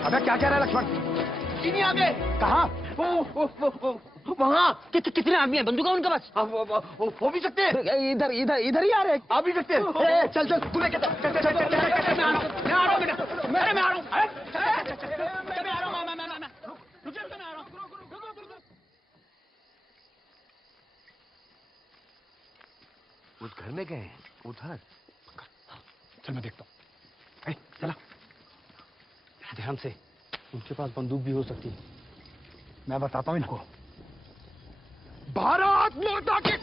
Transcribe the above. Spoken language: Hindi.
अबे क्या कह रहा है लक्ष्मण? चीनी आ गए। कहाँ? वहाँ कितने आदमी हैं? बंदूक है उनके पास? हो भी सकते हैं। इधर इधर इधर ही आ रहे हैं। आ भी सकते हैं। चल चल तू लेके चल। मैं आ रहा हूँ बेटा। मैं आ रहा हूँ। उस घर में गए उधर। चल मैं देखता हूँ। चला ध्यान से, उनके पास बंदूक भी हो सकती है। मैं बताता हूँ इनको। भारत माता की